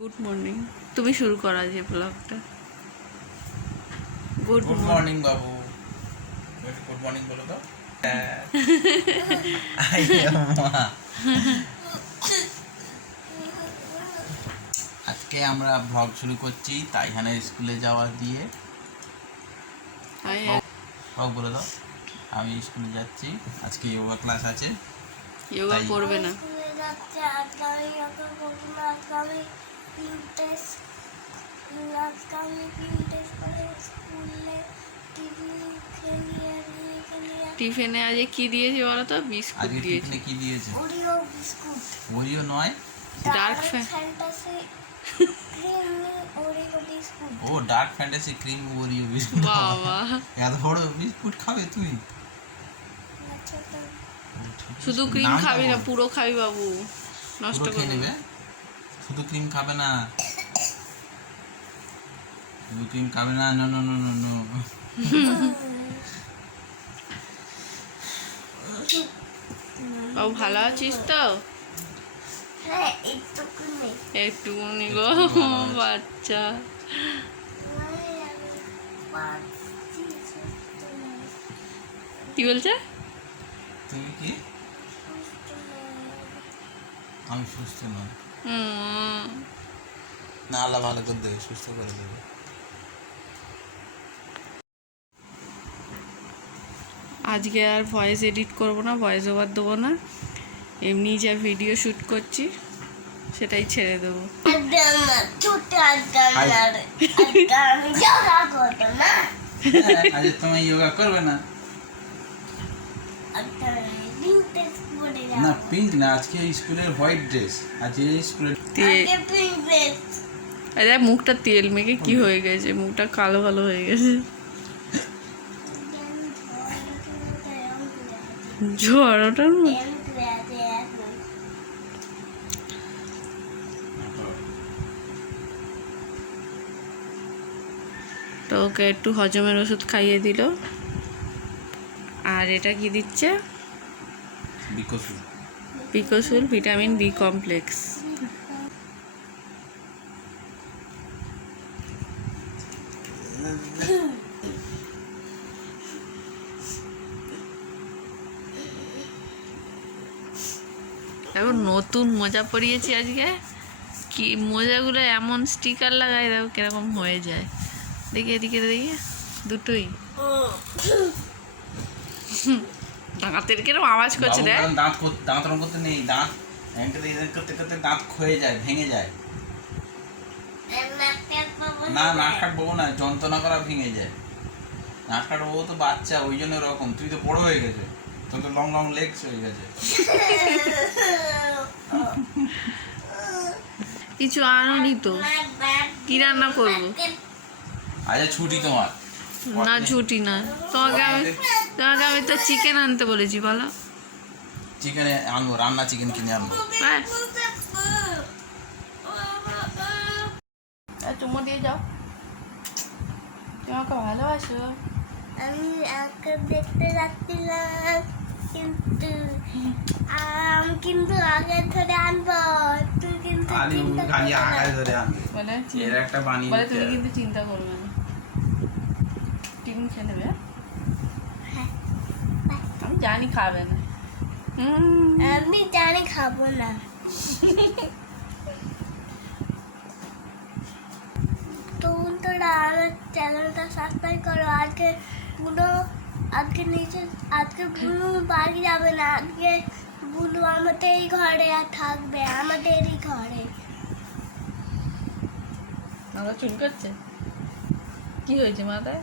Good morning. তুমি শুরু করা যে ব্লগটা। গুড মর্নিং বাবু। গুড মর্নিং বলো তো। আজকে আমরা ব্লগ শুরু করছি তাইহানের স্কুলে যাওয়া দিয়ে। সব বলে দাও। আমি স্কুলে যাচ্ছি, আজকে যোগা ক্লাস আছে। যোগা করবে না? টিফিনে আজ কি দিয়েছে বলো তো? বিস্কুট দিয়েছে। কি দিয়েছে? Oreo biscuit. ওরিও নয়, dark fantasy cream Oreo biscuit. ও dark fantasy cream Oreo biscuit. বাবা, এত বড় বিস্কুট খাবে তুই? শুধু ক্রিম খাবি না, পুরো খাবি বাবু, নষ্ট করে নেবে। শুধু ক্রিম খাবে না, শুধু ক্রিম খাবে না। No no no no no. বাবু ভালো আছিস তো? হ্যাঁ, একটুখানি। একটুখানি গো বাচ্চা। কি বলছে? তুমি কি? আমি সুস্থ নই। না, আল্লাহ ভালো করে দেবে, সুস্থ করে দেবে। আজকে আর ভয়েস এডিট করব না, ভয়েস ওভার দেবো না, এমনি যা ভিডিও শ্যুট করছি সেটাই ছেড়ে দেবো। আজ তুমি যোগা করবে না? না পিঙ্ক না, আজকে স্কুলের হোয়াইট ড্রেস। আজকে স্কুলের আরে মুখটা তেল মেখে কি হয়ে গেছে, মুখটা কালো কালো হয়ে গেছে। জ্বর ওটার তো ওকে একটু হজমের ওষুধ খাইয়ে দিল। আর এটা কি দিচ্ছে? Becosules vitamin B complex. এখন নতুন মোজা পরিয়েছি আজকে, কি মোজাগুলো এমন স্টিকার লাগাই, দেখো কিরকম হয়ে যায়। দেখি এদিকে, দেখি দুটোই দাঁতের কিরকম আওয়াজ করছে দেখ। দাঁত রং করতে নেই, দাঁত করতে করতে দাঁত ক্ষয়ে যায়, ভেঙে যায়। না, নাক কাটবো না, যন্ত্রণা করা ভেঙে যায়। নাক কাটবো তো বাচ্চা, ওই জন্য এরকম। তুই তো বড় হয়ে গেছে, তোর তো লং লং লেগস হয়ে গেছে। কিছু আনোনি তো? কি রান্না করবো? আচ্ছা ছুটি তোমার? না ছুটি না, তোমাকে আমি তো চিকেন আনতে বলেছি। বলো, চিকেন আনবো, রান্না চিকেন কিনে আনবো। হ্যাঁ চুমো দিয়ে যাও, তুমি আমাকে ভালোবাসো। আমি আঁকে দেখতে যাচ্ছিলাম, কিন্তু আগে ধরে আনবো, তুই কিন্তু ধরে আনবে বলে এর একটা বানিয়ে বলে তুমি কিন্তু চিন্তা করবে না, টিফিন খেয়ে নেবে। হ্যাঁ, আমি জানি খাবে না। আমি জানি খাবো না। তোমরা আমার চ্যানেলটা সাবস্ক্রাইব করো। আজকে বুনু বাড়ি যাবে না, আজকে বুনু আমাদের ঘরে আর থাকবে, আমাদেরই ঘরে। মাথা চুলকাচ্ছে? কি হয়েছে মাথায়?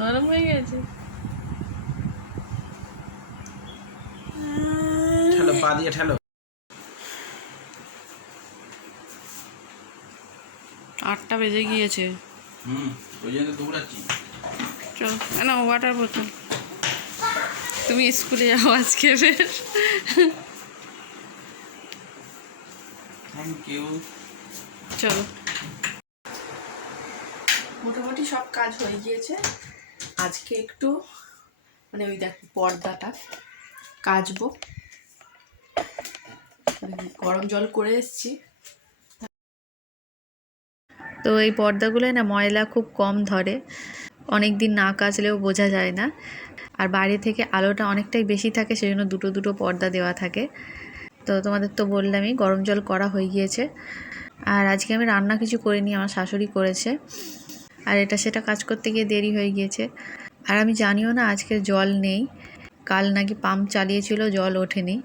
নরম হয়ে গেছে। ঠেলো, পা দিয়ে ঠেলো। 8টা বেজে গিয়েছে। ওই জন্য দৌড়াচ্ছি। চল না, ওয়াটার বোতল। তুমি স্কুলে যাও আজকে ফের? Thank you. চলো, মোটামুটি সব কাজ হয়ে গিয়েছে। আজকে একটু ওই দেখো পর্দাটা কাচবো, গরম জল করে এসেছি। তো এই পর্দাগুলোয় না ময়লা খুব কম ধরে, অনেক দিন না কাচলেও বোঝা যায় না। আর বাইরে থেকে আলোটা অনেকটাই বেশি থাকে, সেই জন্য দুটো দুটো পর্দা দেওয়া থাকে। তো তোমাদের তো বললামই গরম জল করা হয়ে গিয়েছে। আর আজকে আমি রান্না কিছু করিনি, আমার শাশুড়ি করেছে। আর এটা সেটা কাজ করতে গিয়ে দেরি হয়ে গিয়েছে। আর আমি জানিও না আজকে জল নেই, কাল নাকি পাম্প চালিয়েছিল, জল ওঠেনি।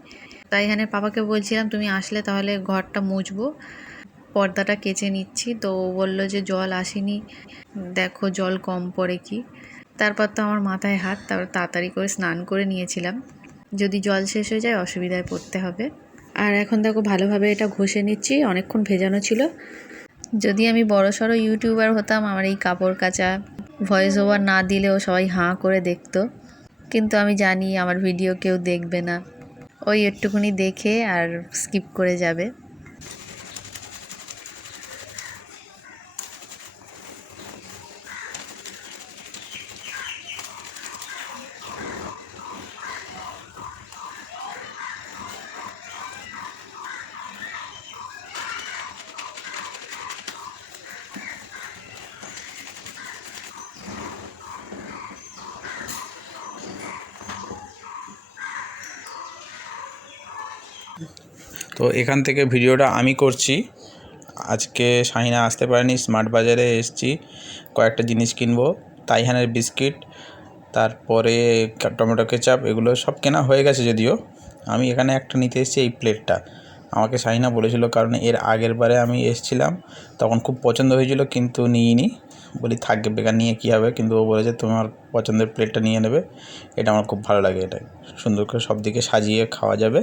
তাই এখানে পাপাকে বলছিলাম তুমি আসলে তাহলে ঘরটা মুছবো, পর্দাটা কেচে নিচ্ছি। তো ও বললো যে জল আসেনি, দেখো জল কম পড়ে কি। তারপর তো আমার মাথায় হাত, তারপর তাড়াতাড়ি করে স্নান করে নিয়েছিলাম, যদি জল শেষ হয়ে যায় অসুবিধায় পড়তে হবে। আর এখন দেখো ভালোভাবে এটা ঘষে নিচ্ছি, অনেকক্ষণ ভেজানো ছিল। যদি আমি বড়সড় ইউটিউবার হতাম, আমার এই কাপড় কাচা ভয়েস ওভার না দিলেও সবাই হাঁ করে দেখতো, কিন্তু আমি জানি আমার ভিডিও কেউ দেখবে না, ওই একটুখানি দেখে আর স্কিপ করে যাবে। তো এখান থেকে ভিডিওটা আমি করছি। আজকে শাহিনা আসতে পারেনি, স্মার্ট বাজারে এসেছি, কয়েকটা জিনিস কিনবো, তাইহানের বিস্কিট, তারপরে টমেটো কেচাপ, এগুলো সব কেনা হয়ে গেছে। যদিও আমি এখানে একটা নিতে এসেছি, এই প্লেটটা আমাকে শাহিনা বলেছিল, কারণ এর আগের বারে আমি এসেছিলাম তখন খুব পছন্দ হয়েছিল, কিন্তু নিইনি। বলি থাকবে, বেকার নিয়ে কী হবে, কিন্তু ও বলেছে তোমার পছন্দের প্লেটটা নিয়ে নেবে, এটা আমার খুব ভালো লাগে, এটা সুন্দর করে সব দিকে সাজিয়ে খাওয়া যাবে।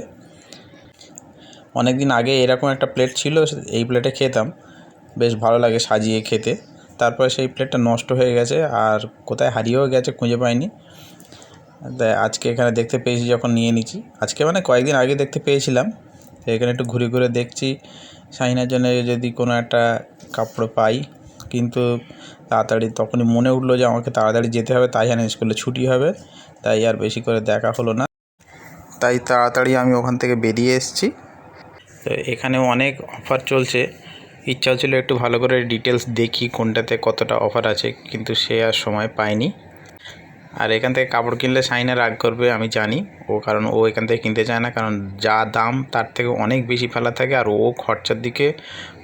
অনেক দিন আগে এরকম একটা প্লেট ছিল, এই প্লেটে খেতাম, বেশ ভালো লাগে সাজিয়ে খেতে। তারপরে সেই প্লেটটা নষ্ট হয়ে গেছে, আর কোথায় হারিয়েও গেছে, খুঁজে পাইনি। তাই আজকে এখানে দেখতে পেয়েছি যখন নিয়ে নিচ্ছি। আজকে মানে কয়েকদিন আগে দেখতে পেয়েছিলাম, তো এখানে একটু ঘুরে ঘুরে দেখছি শাহিনার জন্য যদি কোনো একটা কাপড় পাই, কিন্তু তাড়াতাড়ি তখনই মনে উঠলো যে আমাকে তাড়াতাড়ি যেতে হবে, তাই জানি স্কুলে ছুটি হবে, তাই আর বেশি করে দেখা হলো না। তাই তাড়াতাড়ি আমি ওখান থেকে বেরিয়ে এসেছি। তো এখানেও অনেক অফার চলছে, ইচ্ছা হচ্ছিলো একটু ভালো করে ডিটেলস দেখি কোনটাতে কতটা অফার আছে, কিন্তু সে আর সময় পাইনি। আর এখান থেকে কাপড় কিনলে শাহিনা রাগ করবে আমি জানি, কারণ ও এখান থেকে কিনতে চায় না, কারণ যা দাম তার থেকে অনেক বেশি ফেলা থাকে, আর ও খরচার দিকে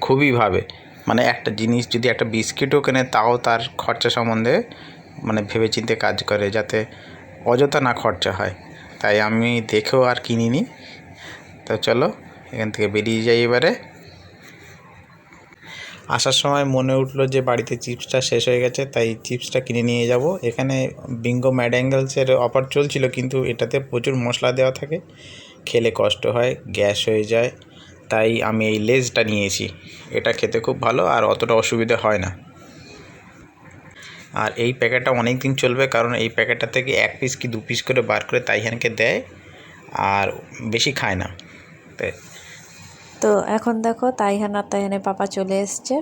খুবই ভাবে। মানে একটা জিনিস যদি একটা বিস্কিটও কেনে, তাও তার খরচা সম্বন্ধে মানে ভেবেচিন্তে কাজ করে, যাতে অযথা না খরচা হয়। তাই আমি দেখেও আর কিনিনি। তো চলো এখান থেকে বেরিয়ে যাই এবারে। আসার সময় মনে উঠলো যে বাড়িতে চিপসটা শেষ হয়ে গেছে, তাই চিপসটা কিনে নিয়ে যাব। এখানে বিঙ্গো ম্যাড অ্যাঙ্গেলসের অফার চলছিল, কিন্তু এটাতে প্রচুর মশলা দেওয়া থাকে, খেলে কষ্ট হয়, গ্যাস হয়ে যায়। তাই আমি এই লেজটা নিয়েছি, এটা খেতে খুব ভালো আর অতটা অসুবিধা হয় না। আর এই প্যাকেটটা অনেক দিন চলবে, কারণ এই প্যাকেটটা থেকে 1 পিস কি 2 পিস করে বার করে তাইহানকে দেয়, আর বেশি খায় না। তাই তো এখন দেখো তাইহান আর তাইহানের পাপা চলে এসছে,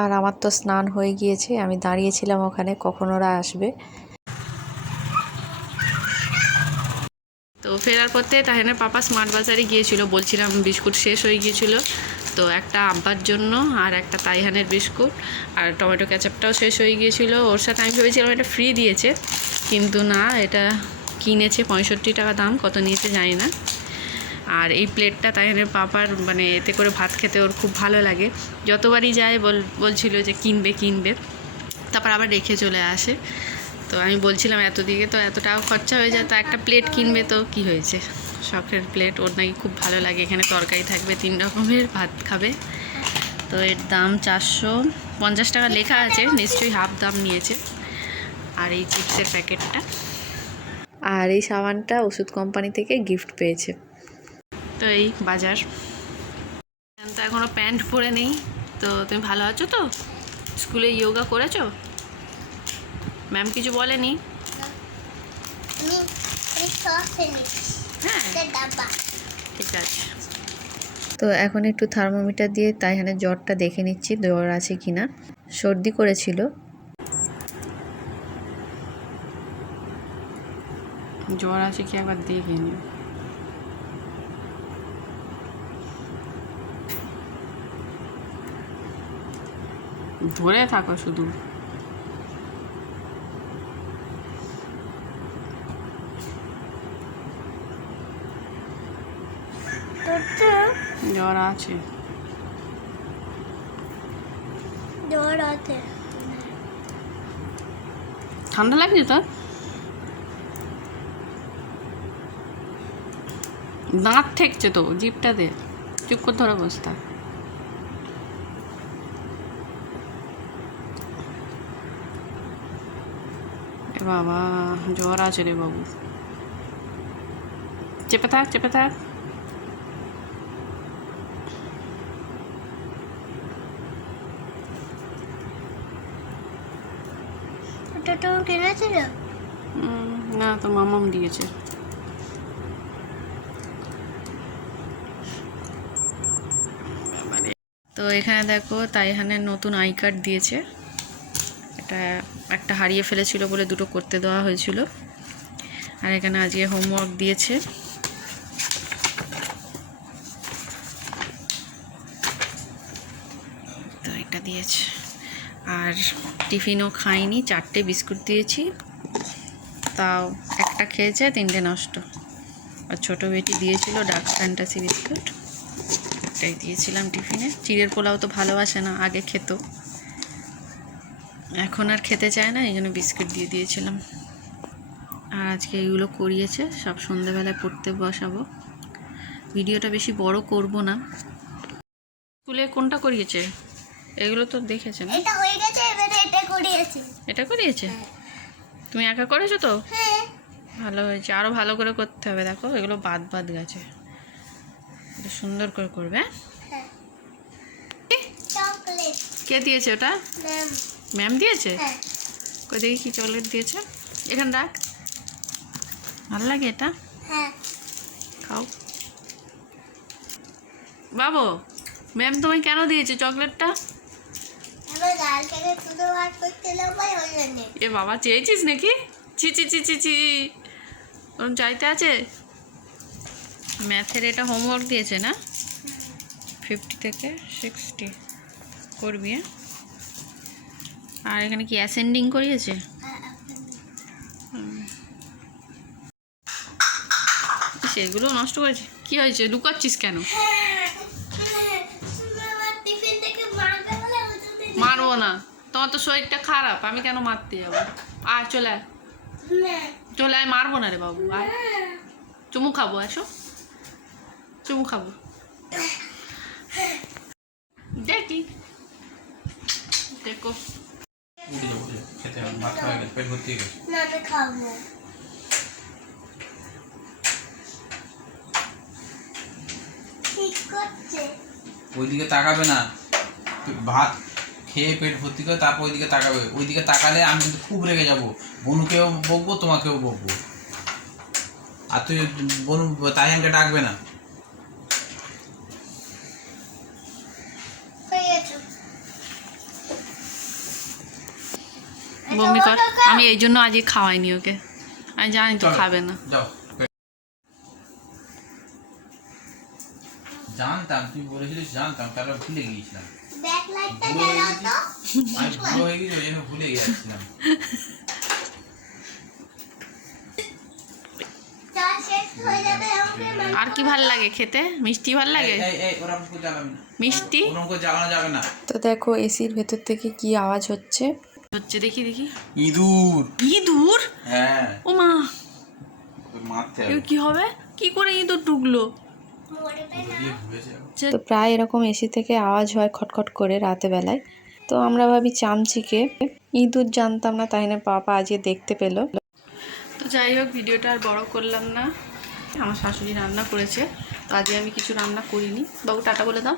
আর আমার তো স্নান হয়ে গিয়েছে, আমি দাঁড়িয়েছিলাম ওখানে কখন ওরা আসবে। তো ফেরার পথে তাইহানের পাপা স্মার্ট বাজারে গিয়েছিল, বলছিলাম বিস্কুট শেষ হয়ে গিয়েছিল, তো একটা আব্বার জন্য আর একটা তাইহানের বিস্কুট, আর টমেটো ক্যাচাপটাও শেষ হয়ে গিয়েছিল। ওর সাথে আমি ভেবেছিলাম এটা ফ্রি দিয়েছে, কিন্তু না, এটা কিনেছে, 65 টাকা দাম, কত নিয়েছে জানি না। আর এই প্লেটটা তাইহানের পাপার, মানে এতে করে ভাত খেতে ওর খুব ভালো লাগে, যতবারই যায় বলছিল যে কিনবে, তারপর আবার রেখে চলে আসে। তো আমি বলছিলাম এত দিকে তো এত টাকা খরচা হয়ে যায়, তো একটা প্লেট কিনবে, তো কি হয়েছে, শখের প্লেট, ওর নাকি খুব ভালো লাগে, এখানে তরকারি থাকবে, 3 রকমের, ভাত খাবে। তো এর দাম 450 টাকা লেখা আছে, নিশ্চয়ই হাফ দাম নিয়েছে। আর এই চিপসের প্যাকেটটা আর এই সাবানটা ওষুধ কোম্পানি থেকে গিফট পেয়েছে। তো এই বাজার। তো এখনও প্যান্ট পরে নেই। তো তুমি ভালো আছো তো? স্কুলে যোগা করেছো? ম্যাম কিছু বলেনি? হ্যাঁ ঠিক আছে। তো এখন একটু থার্মোমিটার দিয়ে তাইহানের জ্বরটা দেখে নিচ্ছি, জ্বর আছে কিনা। সর্দি করেছিল। জ্বর আছে কি একবার দেখে নি। ধরে থাকো শুধু। তোর তো জ্বর আছে। জ্বর আছে। ঠান্ডা লাগছে তোর? দাঁত ঠেকছে তো, জিভটা দে, চুপ করে ধরে বসতা। এ বাবা, জ্বর আছে রে বাবু। চেপে থাক, চেপে থাক। ওটা তো কিনেছিল। না, তোর মামাম দিয়েছে। তো এখানে দেখো তাইহানের নতুন আই কার্ড দিয়েছে। এটা একটা হারিয়ে ফেলেছিল বলে দুটো করতে দেওয়া হয়েছিল। আর এখানে আজকে হোমওয়ার্ক দিয়েছে। তো এটা দিয়েছে। আর টিফিনও খাইনি, 4টে বিস্কুট দিয়েছি, তাও একটা খেয়েছে, 3টে নষ্ট। আর ছোটো বেটি দিয়েছিল ডার্ক ফ্যান্টাসি বিস্কুট, এটাই দিয়েছিলাম টিফিনে। চিড়ের পোলাও তো ভালোবাসে না, আগে খেত, এখন আর খেতে চায় না, এই জন্য বিস্কুট দিয়ে দিয়েছিলাম। আর আজকে এইগুলো করিয়েছে, সব সন্ধ্যেবেলায় পড়তে বসাবো। ভিডিওটা বেশি বড় করব না। স্কুলে কোনটা করিয়েছে? এগুলো তো দেখেছে না? এটা হয়ে গেছে, এবারে এটা করিয়েছে। এটা করিয়েছে? তুমি একা করেছো তো? হ্যাঁ। ভালো হয়েছে, আরও ভালো করে করতে হবে। দেখো এগুলো বাদ বাদ গেছে, এটা সুন্দর করে করবে। হ্যাঁ। চকলেট। কে দিয়েছে ওটা? ম্যাম। ম্যাম দিয়েছে? হ্যাঁ। কই দেখি কি চকলেট দিয়েছে। এখানে রাখ, ভালো লাগে এটা, হ্যাঁ। খাও। বাবু, ম্যাম তোমায় কেন দিয়েছে চকলেটটা? আমার গাল থেকে শুধু ভাত করতে ভাই ওই জন্য। এ বাবা, চেয়েছিস নাকি? ছি ছি ছি ছি ছি, ওরম চাইতে আছে? ম্যাথের এটা হোমওয়ার্ক দিয়েছে না? 50 থেকে 60 করবি। আর এখানে কি অ্যাসেন্ডিং করিয়েছে? সেগুলো নষ্ট করেছে। কি হয়েছে, লুকাচ্ছিস কেন? মারবো না, তোমার তো শরীরটা খারাপ, আমি কেন মারতে যাবো? আর চলে আয়, চলে আয়, মারবো না রে বাবু, আয়। চুমু খাবো, আসো, চুমু খাবো। দেখি, দেখো খেতে হবে, ভাত খাওয়া গেছে, পেট ভর্তি হয়ে গেছে। না, আমি খাবো। ঠিক করছে। ওইদিকে তাকাবে না, তুই ভাত খেয়ে পেট ভর্তি করে তারপর ওইদিকে তাকাবে। ওইদিকে তাকালে আমি কিন্তু খুব রেগে যাবো, বনুকেও বকবো, তোমাকেও বকবো। আর তুই বনু তাইহানকে ডাকবে না। হয়ে গেছে। বমি কর। আমি এই জন্য আজকে খাওয়াইনি ওকে, আমি জানি তো চলো, খাবে না। যাও। জানতাম তুই বলেছিলিস, জানতাম, তারপর ভুলে গিয়েছিলাম। ব্যাকলাইটটা ভুল হয়ে জ্বালাও গেছে। তো। আমি ভুল হয়ে গেছি, ওই জন্য ভুলে গিয়েছিলাম। চা শেষ হয়ে যাবে আমাকে মানে। আর কি ভাল লাগে খেতে? মিষ্টি ভাল লাগে? এই ওরকম করে জ্বালাবি না, মিষ্টি ওরকম করে জ্বালানো যাবে না। তো দেখো এসির ভেতর থেকে কি আওয়াজ হচ্ছে। হচ্ছে, দেখি দেখি। ইঁদুর। ইঁদুর? হ্যাঁ, ও মা, মারতে এ কি হবে? কি করে ইঁদুর ঢুকলো? তো প্রায় এরকম এসি থেকে আওয়াজ হয় খটখট করে রাতে বেলায়। তো আমরা ভাবি চামচিকে, ইঁদুর জানতাম না, তাই না পাপা আজকে দেখতে পেলো। তো যাই হোক, ভিডিওটা আর বড় করলাম না। আমার শাশুড়ি রান্না করেছে, তো আজকে আমি কিছু রান্না করিনি। বাবু টাটা বলে দাও।